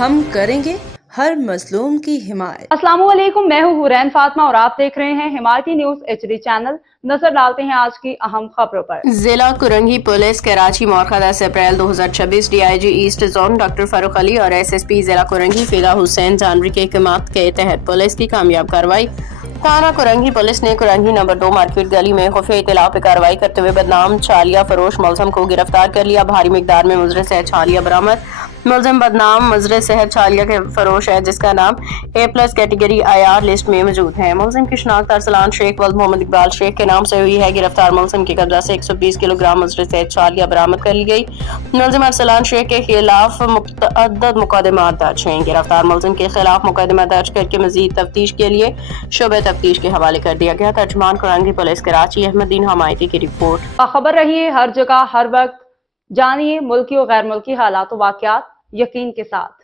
ہم کریں گے ہر مظلوم کی حمایت۔ السلام علیکم، میں ہوں حورین فاطمہ اور آپ دیکھ رہے ہیں حمایتی نیوز HD چینل۔ نظر ڈالتے ہیں آج کی اہم خبروں پر۔ ضلع کرنگی پولیس کراچی مورخہ 10 April 2026 DIG east zone doctor Farooq Ali اور SSP ضلع کرنگی فدا حسین جانوری کے اقدامات کے تحت پولیس کی کامیاب کارروائی۔ تھانہ کرنگی پولیس نے کرنگی نمبر 2 مارکیٹ گلی میں خفیہ اطلاع پہ کارروائی کرتے ہوئے بدنام چھالیہ فروش ملزم کو گرفتار کر لیا۔ بھاری مقدار میں مضر صحت چھالیہ برآمد۔ ملزم بدنام مضر صحت چھالیہ کے فروش ہے جس کا نام A+ کیٹیگری IR لسٹ میں موجود ہے۔ ملزم کی شناخت ارسلان شیخ ولد محمد اقبال شیخ کے نام سے ہوئی ہے۔ گرفتار ملزم کے قبضہ سے 120 کلو گرام مضر صحت چھالیہ برآمد کر لی گئی۔ ملزم ارسلان شیخ کے خلاف متعدد مقدمات درج ہیں۔ گرفتار ملزم کے خلاف مقدمہ درج کر کے مزید تفتیش کے لیے شعبہ تفتیش کے حوالے کر دیا گیا۔ ترجمان کرنگی پولیس کراچی احمد دین حمایتی کی رپورٹ۔ باخبر رہیے ہر جگہ ہر وقت، جانیے ملکی و غیر ملکی حالات و واقعات یقین کے ساتھ۔